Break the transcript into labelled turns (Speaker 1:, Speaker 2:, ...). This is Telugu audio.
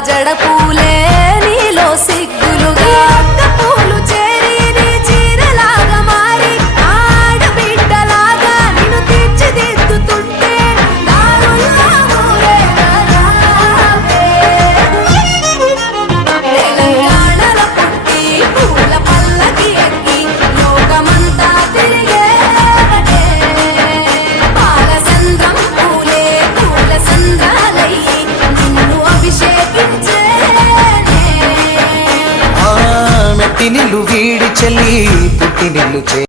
Speaker 1: జడపు పుట్టినిల్లు వీడి చెల్లి పుట్టినిల్లు చే